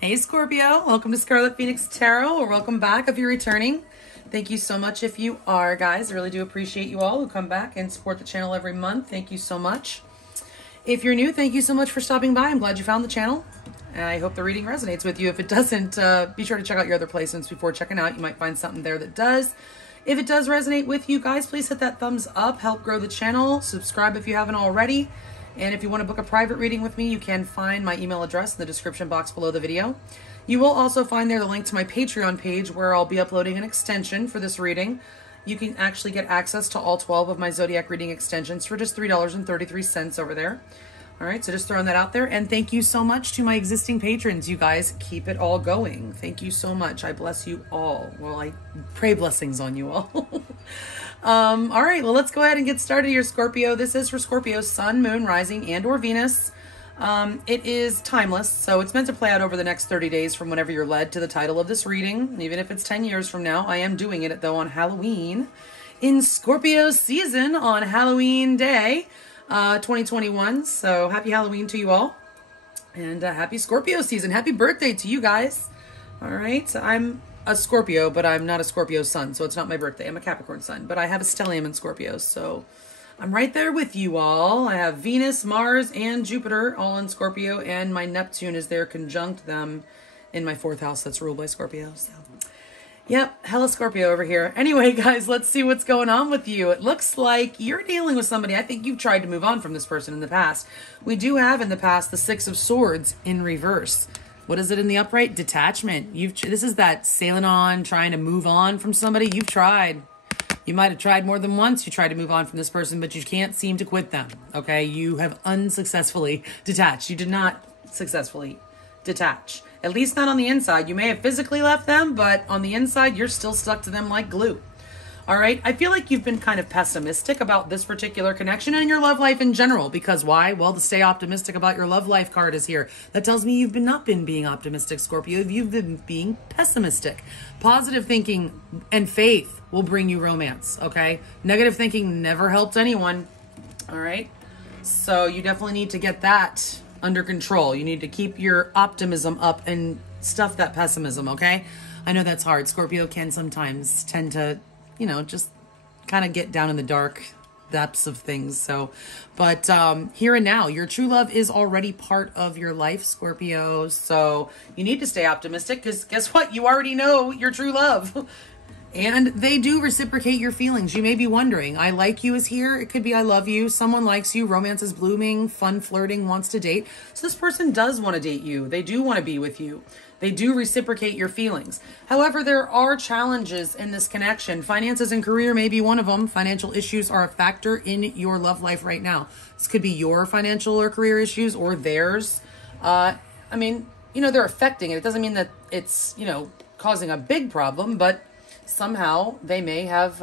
Hey Scorpio, welcome to Scarlet Phoenix Tarot, or welcome back if you're returning. Thank you so much if you are, guys. I really do appreciate you all who come back and support the channel every month. Thank you so much. If you're new, thank you so much for stopping by. I'm glad you found the channel. And I hope the reading resonates with you. If it doesn't, be sure to check out your other placements before checking out. You might find something there that does. If it does resonate with you guys, please hit that thumbs up, help grow the channel, subscribe if you haven't already. And if you want to book a private reading with me, you can find my email address in the description box below the video. You will also find there the link to my Patreon page where I'll be uploading an extension for this reading. You can actually get access to all 12 of my zodiac reading extensions for just $3.33 over there. All right, so just throwing that out there. And thank you so much to my existing patrons. You guys keep it all going. Thank you so much. I bless you all. Well, I pray blessings on you all. All right, well, let's go ahead and get started here, Scorpio. This is for Scorpio Sun, Moon, Rising, and or Venus. It is timeless, so it's meant to play out over the next 30 days from whenever you're led to the title of this reading. Even if it's 10 years from now, I am doing it, though, on Halloween. In Scorpio season on Halloween day, 2021. So happy Halloween to you all. And happy Scorpio season. Happy birthday to you guys. All right, I'm a Scorpio, but I'm not a Scorpio sun, so it's not my birthday. I'm a Capricorn sun, but I have a stellium in Scorpio, so I'm right there with you all. I have Venus, Mars, and Jupiter all in Scorpio, and my Neptune is there conjunct them in my 4th house that's ruled by Scorpio. So, yep, hella Scorpio over here. Anyway, guys, let's see what's going on with you. It looks like you're dealing with somebody. I think you've tried to move on from this person in the past. We do have in the past the 6 of Swords in reverse. What is it in the upright? Detachment. This is that sailing on, trying to move on from somebody. You've tried. You might have tried more than once. You tried to move on from this person, but you can't seem to quit them. Okay? You have unsuccessfully detached. You did not successfully detach. At least not on the inside. You may have physically left them, but on the inside, you're still stuck to them like glue. All right. I feel like you've been kind of pessimistic about this particular connection and your love life in general. Because why? Well, the stay optimistic about your love life card is here. That tells me you've not been being optimistic, Scorpio. You've been being pessimistic. Positive thinking and faith will bring you romance. Okay. Negative thinking never helped anyone. All right. So you definitely need to get that under control. You need to keep your optimism up and stuff that pessimism. Okay. I know that's hard. Scorpio can sometimes tend to, you know, just kind of get down in the dark depths of things. So, but here and now, your true love is already part of your life, Scorpio. So you need to stay optimistic because guess what? You already know your true love. And they do reciprocate your feelings. You may be wondering, I like you is here. It could be I love you. Someone likes you. Romance is blooming. Fun flirting, wants to date. So this person does want to date you. They do want to be with you. They do reciprocate your feelings. However, there are challenges in this connection. Finances and career may be one of them. Financial issues are a factor in your love life right now. This could be your financial or career issues or theirs. I mean, you know, they're affecting it. It doesn't mean that it's, you know, causing a big problem, but somehow they may have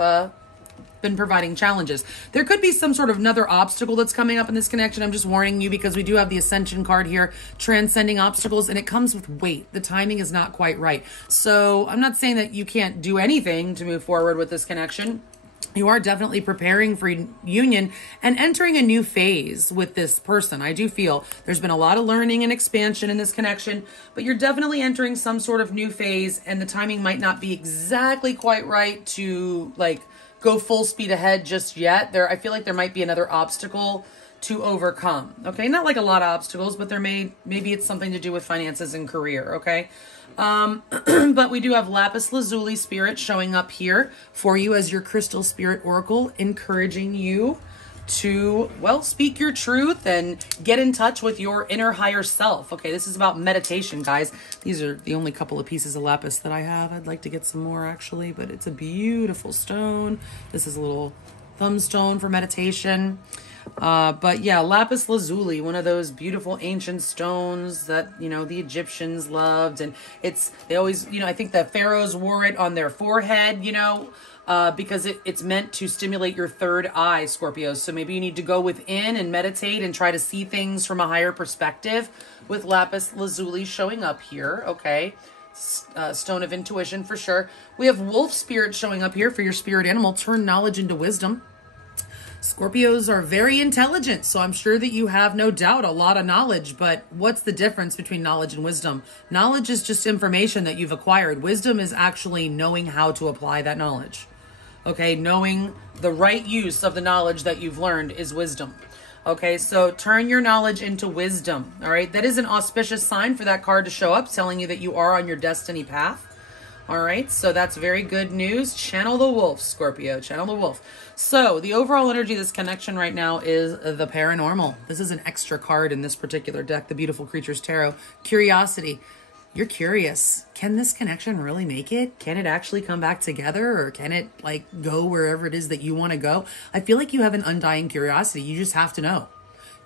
been providing challenges. There could be some sort of another obstacle that's coming up in this connection. I'm just warning you because we do have the Ascension card here, transcending obstacles, and it comes with weight. The timing is not quite right. So I'm not saying that you can't do anything to move forward with this connection. You are definitely preparing for union and entering a new phase with this person. I do feel there's been a lot of learning and expansion in this connection, but you're definitely entering some sort of new phase, and the timing might not be exactly quite right to like go full speed ahead just yet. I feel like there might be another obstacle to overcome. Okay, not like a lot of obstacles, but maybe it's something to do with finances and career. Okay. But we do have Lapis Lazuli Spirit showing up here for you as your crystal spirit oracle, encouraging you to, well, speak your truth and get in touch with your inner higher self. Okay, this is about meditation, guys. These are the only couple of pieces of lapis that I have. I'd like to get some more, actually, but it's a beautiful stone. This is a little thumb stone for meditation. But yeah, lapis lazuli, one of those beautiful ancient stones that, you know, the Egyptians loved. And they always, you know, I think the pharaohs wore it on their forehead, you know, because it's meant to stimulate your third eye, Scorpios. So maybe you need to go within and meditate and try to see things from a higher perspective with lapis lazuli showing up here. Okay. Stone of intuition for sure. We have wolf spirit showing up here for your spirit animal. Turn knowledge into wisdom. Scorpios are very intelligent, so I'm sure that you have no doubt a lot of knowledge, but what's the difference between knowledge and wisdom? Knowledge is just information that you've acquired. Wisdom is actually knowing how to apply that knowledge. Okay, knowing the right use of the knowledge that you've learned is wisdom. Okay, so turn your knowledge into wisdom, all right? That is an auspicious sign for that card to show up, telling you that you are on your destiny path. All right, so that's very good news. Channel the wolf, Scorpio, channel the wolf. So the overall energy of this connection right now is the paranormal. This is an extra card in this particular deck, the Beautiful Creatures Tarot. Curiosity. You're curious. Can this connection really make it? Can it actually come back together, or can it like go wherever it is that you want to go? I feel like you have an undying curiosity. You just have to know.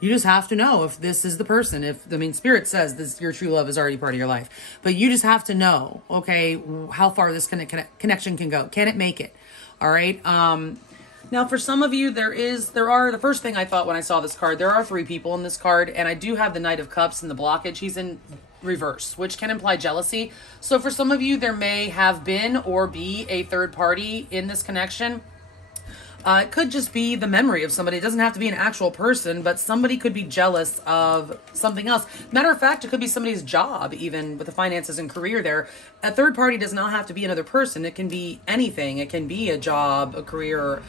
You just have to know if this is the person. Spirit says this, your true love is already part of your life, but you just have to know, okay, how far this connection can go. Can it make it? All right. Now for some of you, the first thing I thought when I saw this card, there are 3 people in this card, and I do have the Knight of Cups and the blockage. He's in reverse, which can imply jealousy. So for some of you, there may have been or be a third party in this connection. It could just be the memory of somebody. It doesn't have to be an actual person, but somebody could be jealous of something else. Matter of fact, it could be somebody's job, even with the finances and career there. A third party does not have to be another person. It can be anything. It can be a job, a career,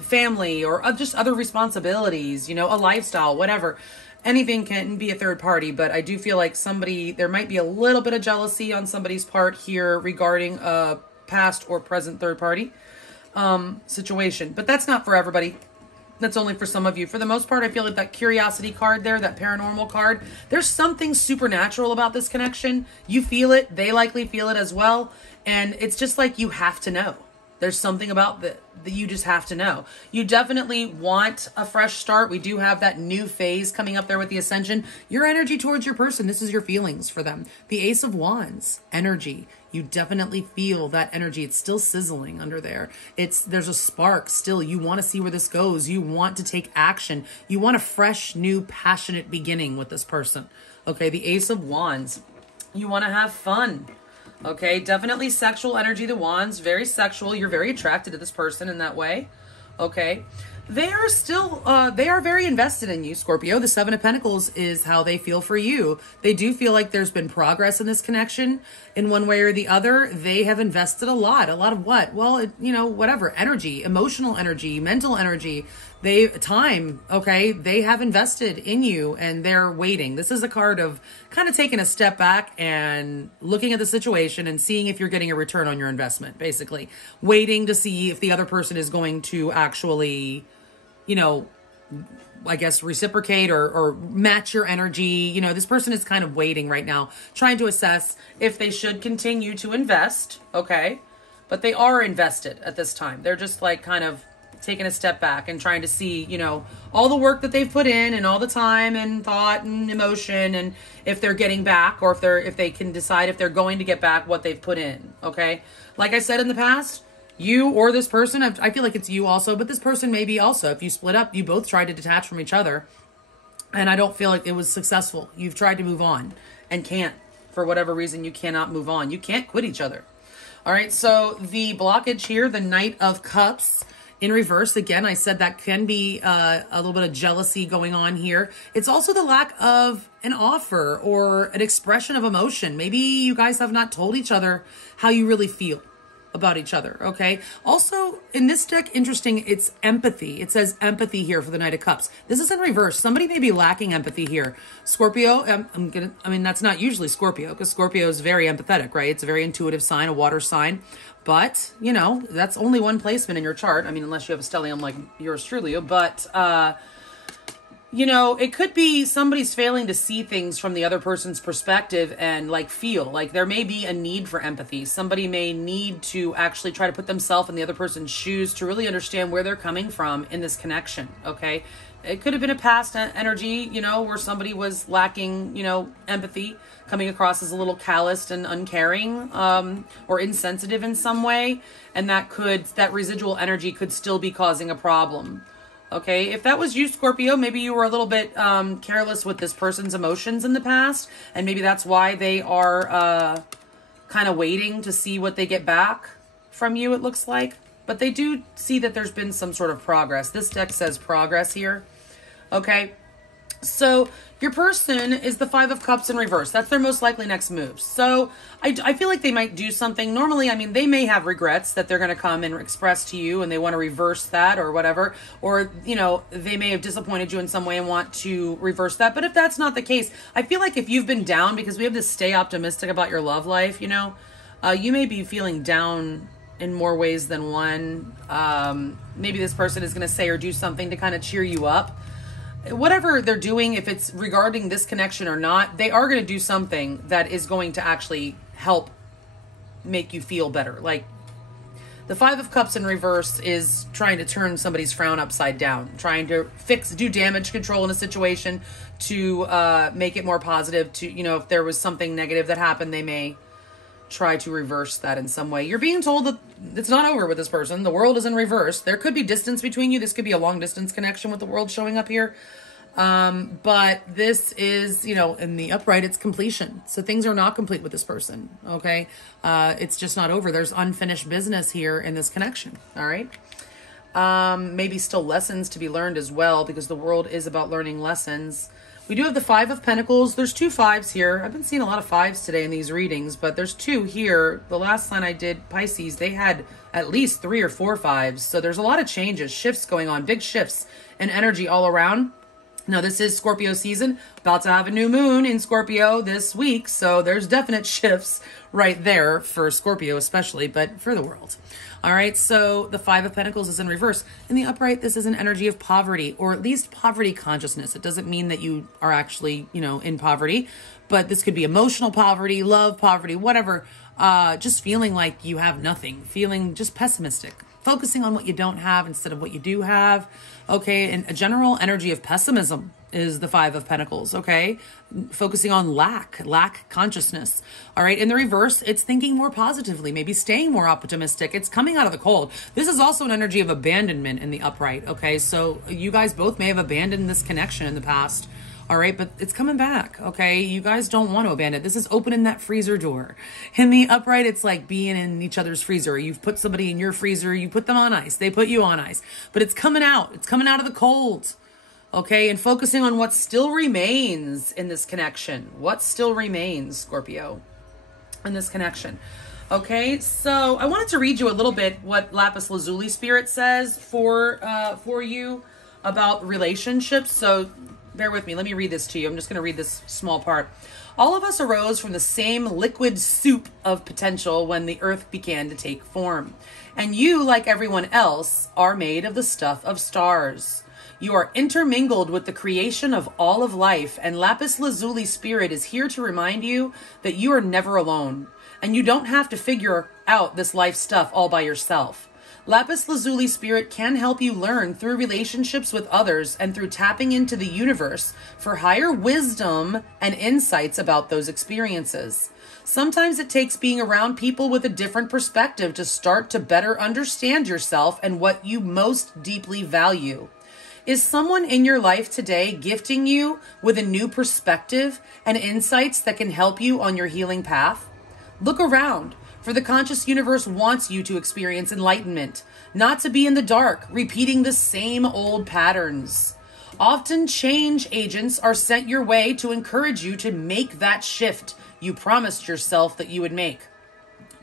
family, or just other responsibilities, a lifestyle, whatever. Anything can be a third party, but I do feel like there might be a little bit of jealousy on somebody's part here regarding a past or present third party situation, but that's not for everybody. That's only for some of you. For the most part, I feel like that curiosity card there, that paranormal card, there's something supernatural about this connection. You feel it. They likely feel it as well. And it's just like you have to know. There's something about that you just have to know. You definitely want a fresh start. We do have that new phase coming up there with the Ascension. Your energy towards your person, this is your feelings for them. The Ace of Wands, energy. You definitely feel that energy. It's still sizzling under there. There's a spark still. You want to see where this goes. You want to take action. You want a fresh, new, passionate beginning with this person. Okay, the Ace of Wands. You want to have fun. Okay, definitely sexual energy, the Wands, very sexual. You're very attracted to this person in that way. Okay, they are very invested in you, Scorpio. The 7 of Pentacles is how they feel for you. They do feel like there's been progress in this connection in one way or the other. They have invested a lot of what? Well, whatever, energy, emotional energy, mental energy, time, okay? They have invested in you and they're waiting. This is a card of kind of taking a step back and looking at the situation and seeing if you're getting a return on your investment, basically. Waiting to see if the other person is going to actually, I guess reciprocate or match your energy. This person is kind of waiting right now, trying to assess if they should continue to invest, okay? But they are invested at this time. They're just like kind of taking a step back and trying to see, all the work that they've put in and all the time and thought and emotion, and if they're getting back, or if they can decide if they're going to get back what they've put in, okay? Like I said in the past, you or this person, I feel like it's you also, but this person may be also. If you split up, you both tried to detach from each other, and I don't feel like it was successful. You've tried to move on and can't. For whatever reason, you cannot move on. You can't quit each other. All right, so the blockage here, the Knight of Cups, in reverse, again, I said that can be a little bit of jealousy going on here. It's also the lack of an offer or an expression of emotion. Maybe you guys have not told each other how you really feel about each other, okay? Also, in this deck, interesting, it's empathy. It says empathy here for the Knight of Cups. This is in reverse. Somebody may be lacking empathy here. Scorpio, that's not usually Scorpio, because Scorpio is very empathetic, right? It's a very intuitive sign, a water sign. But, that's only one placement in your chart. Unless you have a stellium like yours truly. But, it could be somebody's failing to see things from the other person's perspective and feel like there may be a need for empathy. Somebody may need to actually try to put themselves in the other person's shoes to really understand where they're coming from in this connection. Okay. It could have been a past energy, where somebody was lacking, empathy, coming across as a little calloused and uncaring, or insensitive in some way. And that residual energy could still be causing a problem. Okay, if that was you, Scorpio, maybe you were a little bit careless with this person's emotions in the past, and maybe that's why they are kind of waiting to see what they get back from you, it looks like. but they do see that there's been some sort of progress. This deck says progress here. Okay. So your person is the Five of Cups in reverse. That's their most likely next move. So I feel like they might do something. Normally, I mean, they may have regrets that they're going to come and express to you and they want to reverse that or whatever. Or, you know, they may have disappointed you in some way and want to reverse that. But if that's not the case, I feel like if you've been down, because we have this stay optimistic about your love life, you know, you may be feeling down in more ways than one. Maybe this person is going to say or do something to kind of cheer you up. Whatever they're doing, if it's regarding this connection or not, they are going to do something that is going to actually help make you feel better. Like the Five of Cups in reverse is trying to turn somebody's frown upside down, trying to do damage control in a situation to make it more positive. To, you know, if there was something negative that happened, they may try to reverse that in some way. You're being told that it's not over with this person. The world is in reverse. There could be distance between you. This could be a long distance connection with the world showing up here. But this is, you know, in the upright, it's completion. So things are not complete with this person. Okay. It's just not over. There's unfinished business here in this connection. All right. Maybe still lessons to be learned as well, because the world is about learning lessons. We do have the Five of Pentacles. There's two fives here. I've been seeing a lot of fives today in these readings, but there's two here. The last time I did Pisces, they had at least 3 or 4 fives. So there's a lot of changes, shifts going on, big shifts and energy all around. Now, this is Scorpio season, about to have a new moon in Scorpio this week. So there's definite shifts right there for Scorpio especially, but for the world. All right, so the Five of Pentacles is in reverse. In the upright, this is an energy of poverty, or at least poverty consciousness. It doesn't mean that you are actually, you know, in poverty, but this could be emotional poverty, love poverty, whatever. Just feeling like you have nothing, feeling just pessimistic, focusing on what you don't have instead of what you do have. Okay, and a general energy of pessimism is the Five of Pentacles, okay? Focusing on lack consciousness. All right, in the reverse, it's thinking more positively, maybe staying more optimistic. It's coming out of the cold. This is also an energy of abandonment in the upright, okay? So you guys both may have abandoned this connection in the past. All right, but it's coming back, okay? You guys don't want to abandon it. This is opening that freezer door. In the upright, it's like being in each other's freezer. You've put somebody in your freezer, you put them on ice, they put you on ice. But it's coming out. It's coming out of the cold, okay? And focusing on what still remains in this connection. What still remains, Scorpio, in this connection. Okay, so I wanted to read you a little bit what Lapis Lazuli Spirit says for you about relationships. So bear with me. Let me read this to you. I'm just going to read this small part. All of us arose from the same liquid soup of potential when the earth began to take form. And you, like everyone else, are made of the stuff of stars. You are intermingled with the creation of all of life, and Lapis Lazuli Spirit is here to remind you that you are never alone, and you don't have to figure out this life stuff all by yourself. Lapis Lazuli Spirit can help you learn through relationships with others and through tapping into the universe for higher wisdom and insights about those experiences. Sometimes it takes being around people with a different perspective to start to better understand yourself and what you most deeply value. Is someone in your life today gifting you with a new perspective and insights that can help you on your healing path? Look around. For the conscious universe wants you to experience enlightenment, not to be in the dark, repeating the same old patterns. Often change agents are sent your way to encourage you to make that shift you promised yourself that you would make.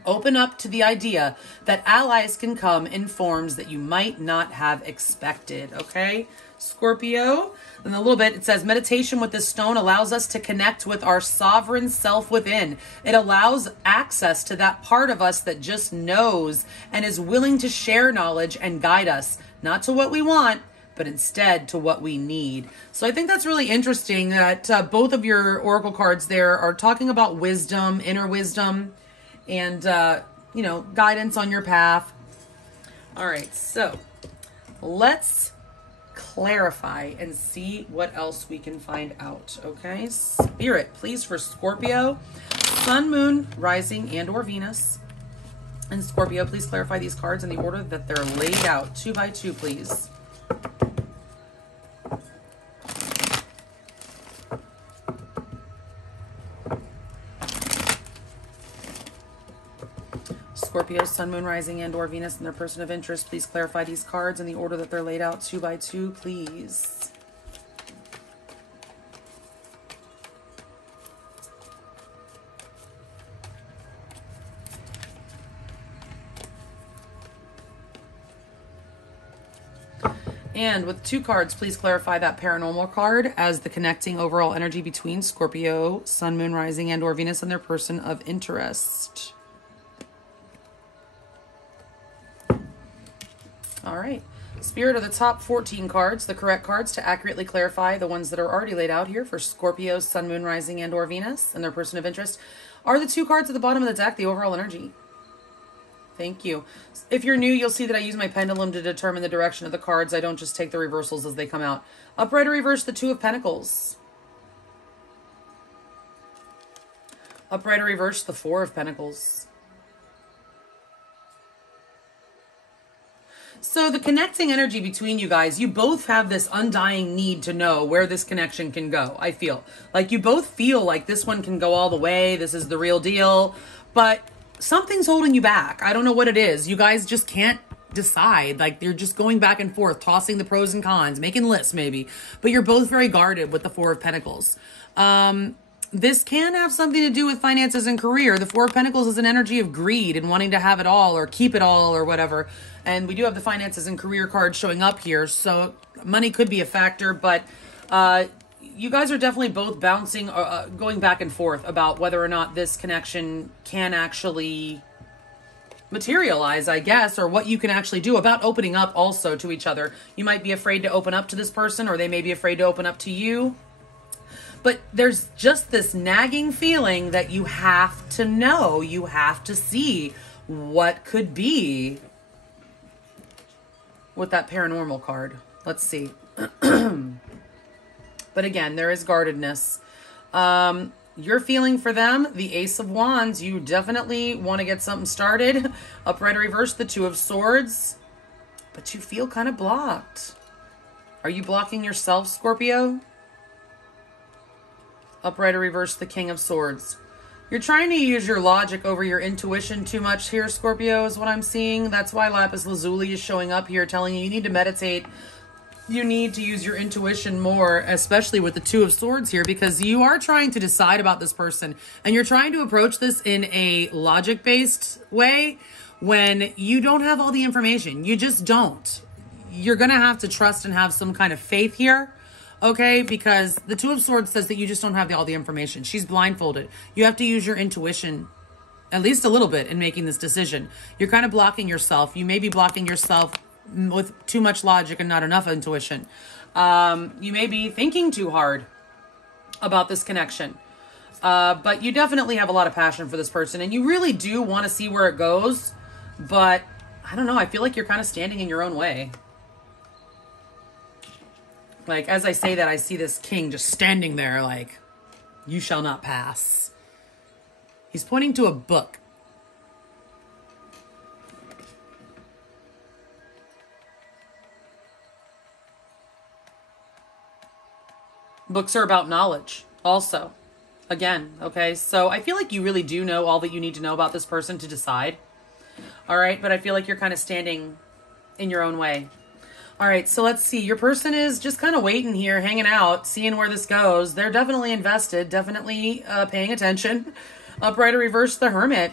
Open up to the idea that allies can come in forms that you might not have expected, okay? Scorpio. In a little bit, it says, meditation with this stone allows us to connect with our sovereign self within. It allows access to that part of us that just knows and is willing to share knowledge and guide us, not to what we want, but instead to what we need. So I think that's really interesting that both of your oracle cards there are talking about wisdom, inner wisdom, and, you know, guidance on your path. All right, so let's clarify and see what else we can find out, okay? Spirit, please, for Scorpio, Sun, Moon, Rising, and or Venus. And Scorpio, please clarify these cards in the order that they're laid out. 2 by 2, please. Scorpio, Sun, Moon, Rising, and or Venus, and their person of interest. Please clarify these cards in the order that they're laid out, 2 by 2, please. And with 2 cards, please clarify that paranormal card as the connecting overall energy between Scorpio, Sun, Moon, Rising, and or Venus, and their person of interest. All right. Spirit of the top 14 cards, the correct cards to accurately clarify the ones that are already laid out here for Scorpio, Sun, Moon, Rising, and or Venus, and their person of interest, are the 2 cards at the bottom of the deck, the overall energy. Thank you. If you're new, you'll see that I use my pendulum to determine the direction of the cards. I don't just take the reversals as they come out. Upright or reverse, the 2 of Pentacles. Upright or reverse, the 4 of Pentacles. So the connecting energy between you guys, you both have this undying need to know where this connection can go, I feel. Like you both feel like this one can go all the way, this is the real deal, but something's holding you back. I don't know what it is. You guys just can't decide. Like you're just going back and forth, tossing the pros and cons, making lists maybe. But you're both very guarded with the 4 of Pentacles. This can have something to do with finances and career. The 4 of Pentacles is an energy of greed and wanting to have it all or keep it all or whatever. And we do have the finances and career card showing up here. So money could be a factor, but you guys are definitely both bouncing, going back and forth about whether or not this connection can actually materialize, I guess, or what you can actually do about opening up also to each other. You might be afraid to open up to this person, or they may be afraid to open up to you. But there's just this nagging feeling that you have to know, you have to see what could be with that paranormal card. Let's see. But again, there is guardedness. You're feeling for them, the Ace of Wands. You definitely want to get something started. Upright or reverse, the 2 of Swords. But you feel kind of blocked. Are you blocking yourself, Scorpio? Upright or reverse, the King of Swords. You're trying to use your logic over your intuition too much here, Scorpio, is what I'm seeing. That's why Lapis Lazuli is showing up here, telling you need to meditate. You need to use your intuition more, especially with the 2 of Swords here, because you are trying to decide about this person. And you're trying to approach this in a logic-based way when you don't have all the information. You just don't. You're going to have to trust and have some kind of faith here. Okay, because the 2 of Swords says that you just don't have all the information. She's blindfolded. You have to use your intuition at least a little bit in making this decision. You're kind of blocking yourself. You may be blocking yourself with too much logic and not enough intuition. You may be thinking too hard about this connection. But you definitely have a lot of passion for this person, and you really do want to see where it goes. But I don't know. I feel like you're kind of standing in your own way. Like, as I say that, I see this king just standing there like, you shall not pass. He's pointing to a book. Books are about knowledge also. Again, okay? So I feel like you really do know all that you need to know about this person to decide. All right? But I feel like you're kind of standing in your own way. All right, so let's see. Your person is just kind of waiting here, hanging out, seeing where this goes. They're definitely invested, definitely paying attention. Upright or reverse, the Hermit.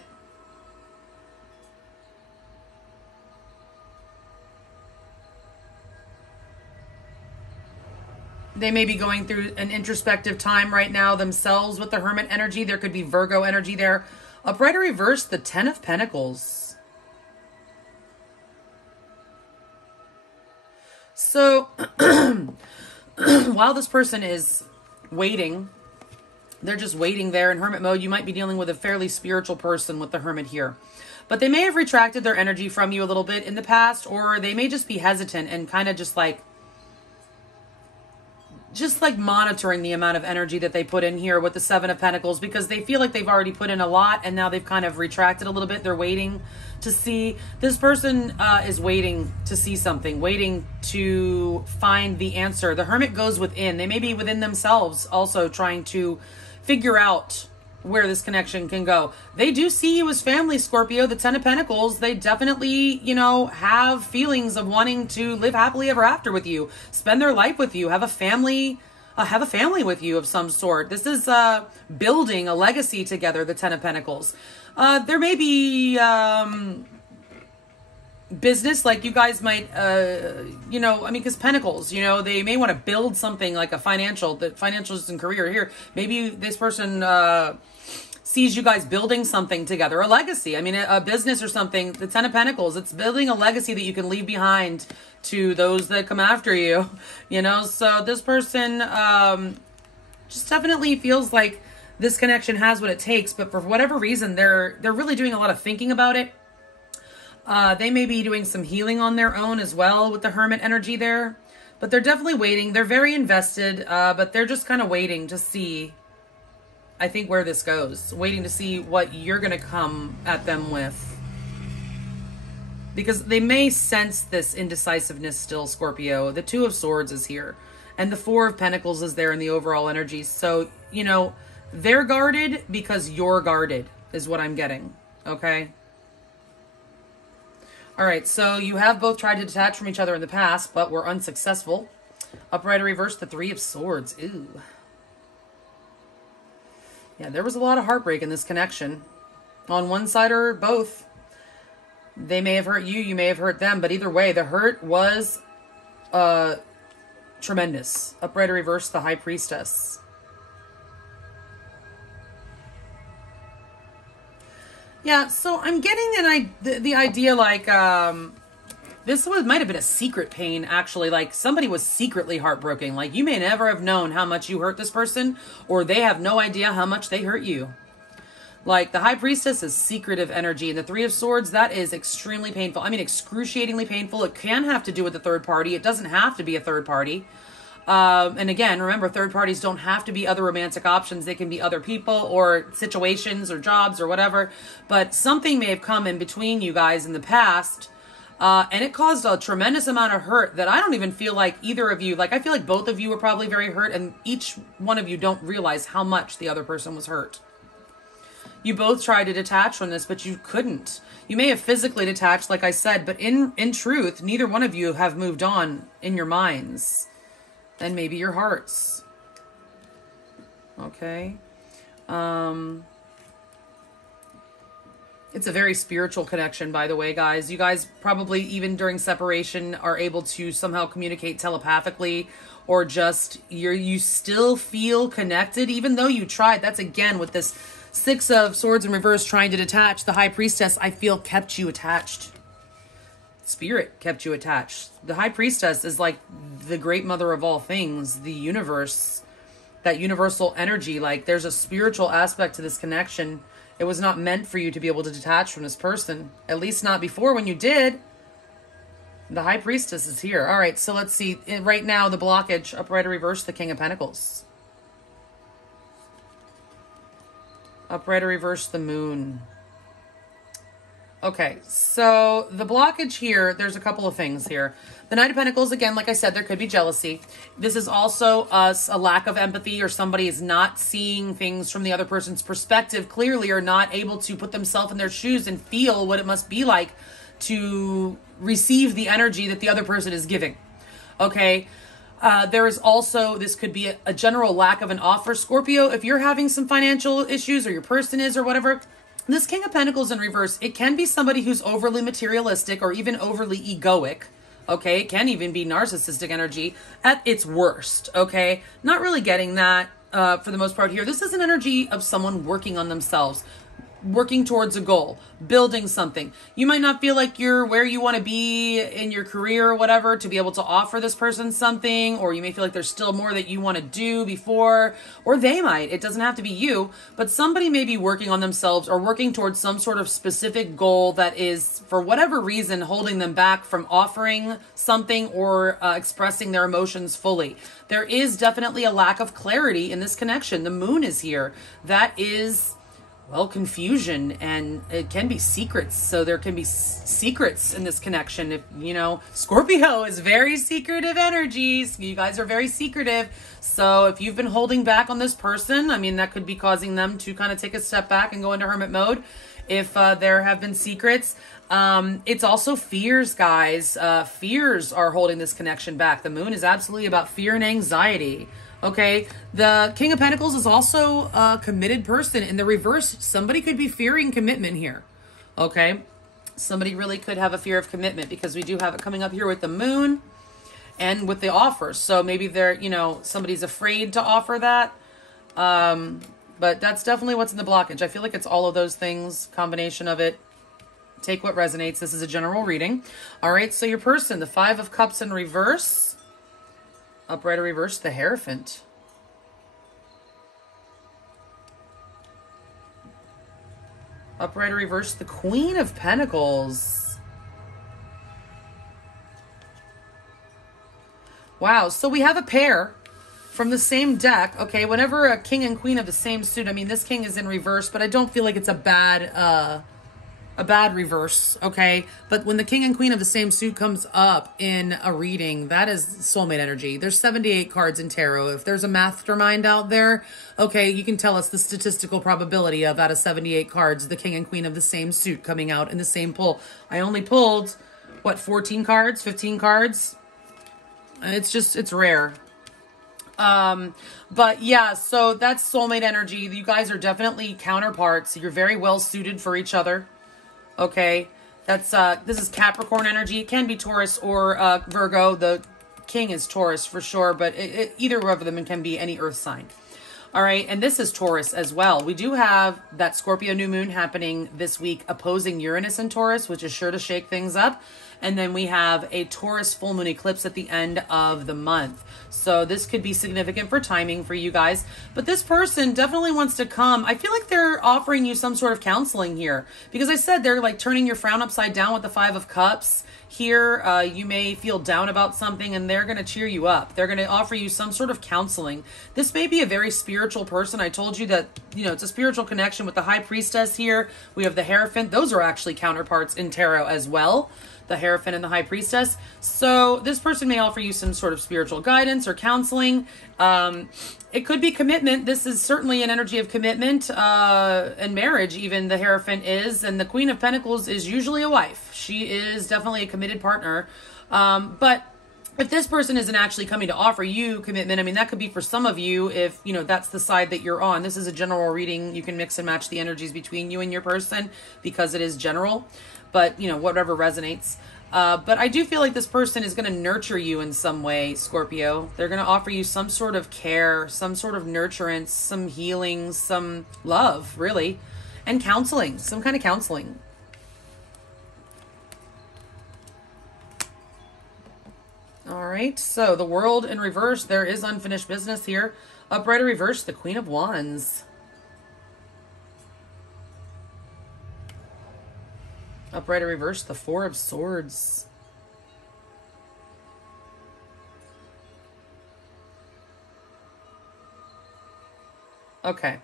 They may be going through an introspective time right now themselves with the Hermit energy. There could be Virgo energy there. Upright or reverse, the 10 of Pentacles. So, while this person is waiting, they're just waiting there in Hermit mode, you might be dealing with a fairly spiritual person with the Hermit here. But they may have retracted their energy from you a little bit in the past, or they may just be hesitant and kind of just like monitoring the amount of energy that they put in here with the 7 of Pentacles, because they feel like they've already put in a lot and now they've kind of retracted a little bit. They're waiting to see. This person is waiting to see something, waiting to find the answer. The Hermit goes within. They may be within themselves also trying to figure out where this connection can go. They do see you as family, Scorpio. The Ten of Pentacles, they definitely, you know, have feelings of wanting to live happily ever after with you, spend their life with you, have a family with you of some sort. This is building a legacy together, the Ten of Pentacles. There may be business, like you guys might, you know, I mean, because Pentacles, you know, they may want to build something like the financials and career here. Maybe this person sees you guys building something together, a legacy. I mean, a business or something. The Ten of Pentacles, it's building a legacy that you can leave behind to those that come after you, you know. So this person just definitely feels like this connection has what it takes, but for whatever reason, they're really doing a lot of thinking about it. They may be doing some healing on their own as well with the Hermit energy there, but they're definitely waiting. They're very invested, but they're just kind of waiting to see, I think, where this goes, waiting to see what you're going to come at them with, because they may sense this indecisiveness still, Scorpio. The Two of Swords is here, and the Four of Pentacles is there in the overall energy. So, you know, they're guarded because you're guarded is what I'm getting. Okay. All right, so you have both tried to detach from each other in the past, but were unsuccessful. Upright or reverse, the Three of Swords. Ooh. Yeah, there was a lot of heartbreak in this connection. On one side or both. They may have hurt you, you may have hurt them, but either way, the hurt was tremendous. Upright or reverse, the High Priestess. Yeah, so I'm getting the idea like this might have been a secret pain, actually. Like somebody was secretly heartbroken. Like you may never have known how much you hurt this person, or they have no idea how much they hurt you. Like the High Priestess is secretive energy, and the Three of Swords, that is extremely painful. I mean, excruciatingly painful. It can have to do with the third party. It doesn't have to be a third party. And again, remember, third parties don't have to be other romantic options. They can be other people or situations or jobs or whatever. But something may have come in between you guys in the past. And it caused a tremendous amount of hurt that I don't even feel like either of you, like I feel like both of you were probably very hurt, and each one of you don't realize how much the other person was hurt. You both tried to detach from this, but you couldn't. You may have physically detached, like I said, but in truth, neither one of you have moved on in your minds. And maybe your hearts. Okay. It's a very spiritual connection, by the way, guys. You guys probably, even during separation, are able to somehow communicate telepathically, or just you still feel connected, even though you tried. That's again with this Six of Swords in reverse trying to detach. The High Priestess, I feel, kept you attached. Spirit kept you attached. The High Priestess is like the great mother of all things, the universe, that universal energy. Like there's a spiritual aspect to this connection. It was not meant for you to be able to detach from this person, at least not before. When you did, the High Priestess is here. All right, so let's see. Right now, the blockage, upright or reverse, the King of Pentacles. Upright or reverse, the Moon. Okay, so the blockage here, there's a couple of things here. The Knight of Pentacles, again, like I said, there could be jealousy. This is also a lack of empathy, or somebody is not seeing things from the other person's perspective clearly, or not able to put themselves in their shoes and feel what it must be like to receive the energy that the other person is giving. Okay, there is also, this could be a general lack of an offer. Scorpio, if you're having some financial issues, or your person is, or whatever, this King of Pentacles in reverse, it can be somebody who's overly materialistic or even overly egoic. Okay, it can even be narcissistic energy at its worst. Okay, not really getting that for the most part here. This is an energy of someone working on themselves, working towards a goal, building something. You might not feel like you're where you want to be in your career or whatever to be able to offer this person something, or you may feel like there's still more that you want to do before, or they might. It doesn't have to be you, but somebody may be working on themselves or working towards some sort of specific goal that is, for whatever reason, holding them back from offering something or expressing their emotions fully. There is definitely a lack of clarity in this connection. The Moon is here. That is well, confusion, and it can be secrets. So there can be secrets in this connection. If, you know, Scorpio is very secretive energies. You guys are very secretive. So if you've been holding back on this person, I mean, that could be causing them to kind of take a step back and go into hermit mode. If there have been secrets, it's also fears, guys. Fears are holding this connection back. The moon is absolutely about fear and anxiety. Okay, the King of Pentacles is also a committed person. In the reverse, somebody could be fearing commitment here. Okay, somebody really could have a fear of commitment because we do have it coming up here with the moon and with the offers. So maybe they're, you know, somebody's afraid to offer that. But that's definitely what's in the blockage. I feel like it's all of those things, combination of it. Take what resonates. This is a general reading. All right, so your person, the Five of Cups in reverse. Upright or reverse, the Hierophant. Upright or reverse, the Queen of Pentacles. Wow, so we have a pair from the same deck. Okay, whenever a king and queen of the same suit, I mean, this king is in reverse, but I don't feel like it's a bad reverse, okay? But when the king and queen of the same suit comes up in a reading, that is soulmate energy. There's 78 cards in tarot. If there's a mastermind out there, okay, you can tell us the statistical probability of out of 78 cards, the king and queen of the same suit coming out in the same pull. I only pulled, what, 14 cards, 15 cards? It's rare. But yeah, so that's soulmate energy. You guys are definitely counterparts. You're very well suited for each other. Okay, that's this is Capricorn energy. It can be Taurus or Virgo. The king is Taurus for sure, but either of them can be any earth sign. All right, and this is Taurus as well. We do have that Scorpio new moon happening this week opposing Uranus and Taurus, which is sure to shake things up. And then we have a Taurus full moon eclipse at the end of the month. So this could be significant for timing for you guys. But this person definitely wants to come. I feel like they're offering you some sort of counseling here. Because I said they're like turning your frown upside down with the Five of Cups. Here, you may feel down about something and they're going to cheer you up. They're going to offer you some sort of counseling. This may be a very spiritual person. I told you that, you know, it's a spiritual connection with the High Priestess here. We have the Hierophant. Those are actually counterparts in tarot as well. The Hierophant and the High Priestess. So this person may offer you some sort of spiritual guidance or counseling. It could be commitment. This is certainly an energy of commitment and marriage, even the Hierophant is. And the Queen of Pentacles is usually a wife. She is definitely a committed partner. But if this person isn't actually coming to offer you commitment, I mean, that could be for some of you if, you know, that's the side that you're on. This is a general reading. You can mix and match the energies between you and your person because it is general. But, you know, whatever resonates. But I do feel like this person is going to nurture you in some way, Scorpio. They're going to offer you some sort of care, some sort of nurturance, some healing, some love, really. And counseling, some kind of counseling. All right, so the World in reverse, there is unfinished business here. Upright or reverse, the Queen of Wands. Upright or reverse, the Four of Swords. Okay.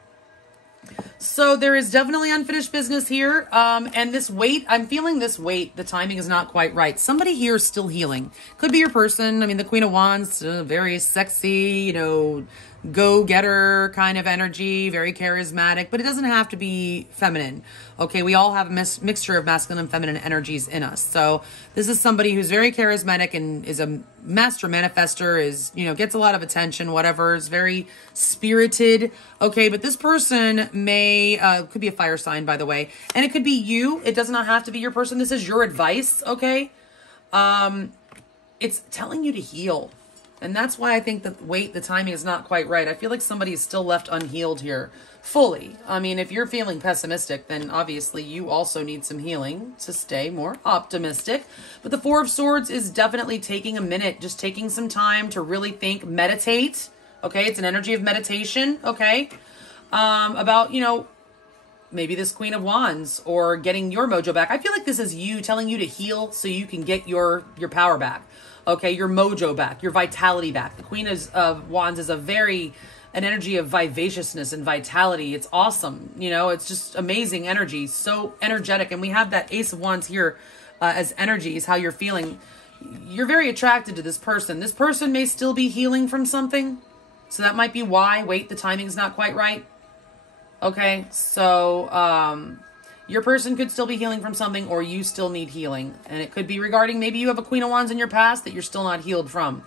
So there is definitely unfinished business here. And this weight, I'm feeling this weight, the timing is not quite right. Somebody here is still healing. Could be your person. I mean, the Queen of Wands, very sexy, you know, go-getter kind of energy, very charismatic, but it doesn't have to be feminine. Okay, we all have a mixture of masculine and feminine energies in us. So this is somebody who's very charismatic and is a master manifester, is, you know, gets a lot of attention, whatever, is very spirited. Okay, but this person may, could be a fire sign, by the way, and it could be you. It does not have to be your person. This is your advice, okay? It's telling you to heal. And that's why I think the timing is not quite right. I feel like somebody is still left unhealed here fully. I mean, if you're feeling pessimistic, then obviously you also need some healing to stay more optimistic. But the Four of Swords is definitely taking a minute, just taking some time to really think, meditate. Okay, it's an energy of meditation, okay? About, you know, maybe this Queen of Wands or getting your mojo back. I feel like this is you telling you to heal so you can get your power back. Okay, your mojo back, your vitality back. The Queen of Wands is a very an energy of vivaciousness and vitality. It's awesome. You know, it's just amazing energy. So energetic. And we have that Ace of Wands here as energies, how you're feeling. You're very attracted to this person. This person may still be healing from something. So that might be why. Wait, the timing's not quite right. Okay, so your person could still be healing from something, or you still need healing. And it could be regarding, maybe you have a Queen of Wands in your past that you're still not healed from.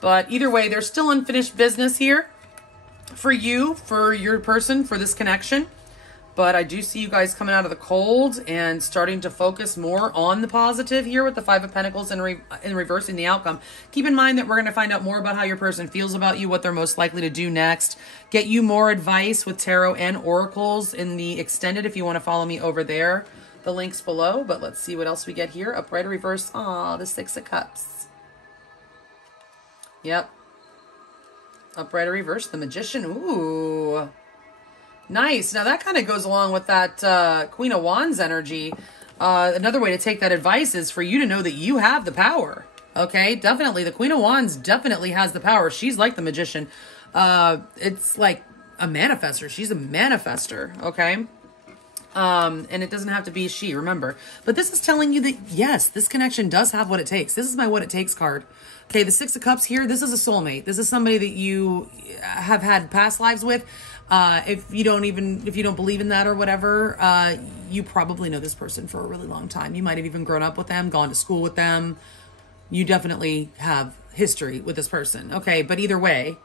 But either way, there's still unfinished business here for you, for your person, for this connection. But I do see you guys coming out of the cold and starting to focus more on the positive here with the Five of Pentacles and reversing the outcome. Keep in mind that we're going to find out more about how your person feels about you, what they're most likely to do next. Get you more advice with tarot and oracles in the extended if you want to follow me over there. The link's below, but let's see what else we get here. Upright or reverse. Ah, the Six of Cups. Yep. Upright or reverse. The Magician. Ooh. Nice. Now that kind of goes along with that Queen of Wands energy. Another way to take that advice is for you to know that you have the power. Okay, definitely. The Queen of Wands definitely has the power. She's like the Magician. It's like a manifester. She's a manifester. Okay. And it doesn't have to be she, remember. But this is telling you that, yes, this connection does have what it takes. This is my what it takes card. Okay, the Six of Cups here, this is a soulmate. This is somebody that you have had past lives with. If you don't believe in that or whatever, you probably know this person for a really long time. You might have even grown up with them, gone to school with them. You definitely have history with this person. Okay, but either way,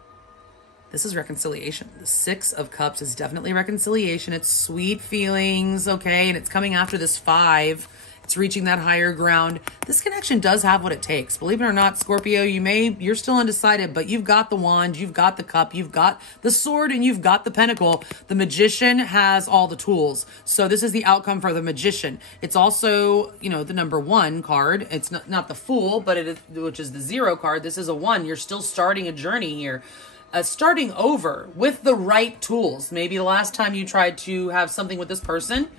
this is reconciliation. The Six of Cups is definitely reconciliation. It's sweet feelings, okay? And it's coming after this Five. It's reaching that higher ground. This connection does have what it takes. Believe it or not, Scorpio, you're still undecided, but you've got the wand, you've got the cup, you've got the sword, and you've got the pentacle. The Magician has all the tools. So this is the outcome for the Magician. It's also, you know, the number 1 card. It's not the Fool, but it is, which is the 0 card. This is a 1. You're still starting a journey here. Starting over with the right tools. Maybe the last time you tried to have something with this person,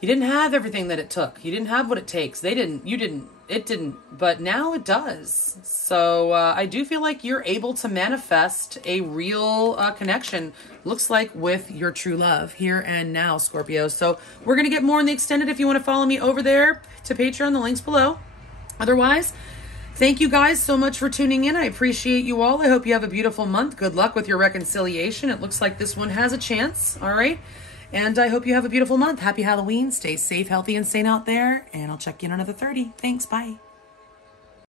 you didn't have everything that it took. You didn't have what it takes. They didn't. You didn't. It didn't. But now it does. So I do feel like you're able to manifest a real connection. Looks like with your true love here and now, Scorpio. So we're going to get more in the extended if you want to follow me over there to Patreon. The link's below. Otherwise, thank you guys so much for tuning in. I appreciate you all. I hope you have a beautiful month. Good luck with your reconciliation. It looks like this one has a chance. All right. And I hope you have a beautiful month. Happy Halloween. Stay safe, healthy, and sane out there. And I'll check you in another 30. Thanks. Bye.